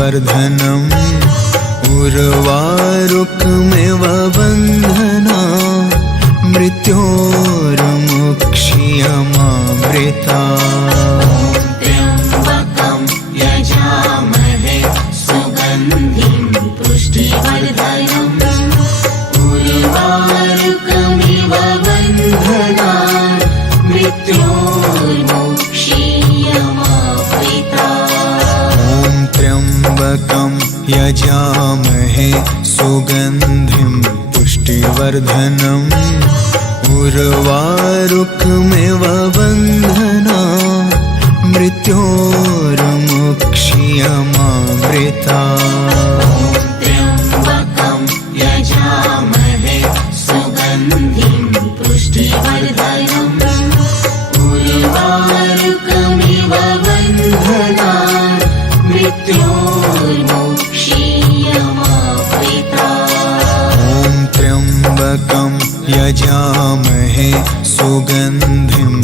पुष्टिवर्धनम् उर्वारुकमिव बन्धना मृत्योर्मुक्ष्यमामृता त्र्यम्बकं यजामहे सुगन्धिं पुष्टिवर्धनम् उर्वारुकमिव बन्धना मृत्योर्मुक्ष्यमामृता त्र्यम्बकं यजामहे सुगन्धिं पुष्टिवर्धनम् उर्वारुकमिव बन्धना मृत्योर्मुक्ष्यमामृता त्र्यम्बकं यजामहे सुगन्धिं पुष्टिवर्धनम् उर्वारुकमिव बन्धना मृत्योर्मुक्ष्यमामृता त्र्यम्बकं यजामहे सुगन्धिं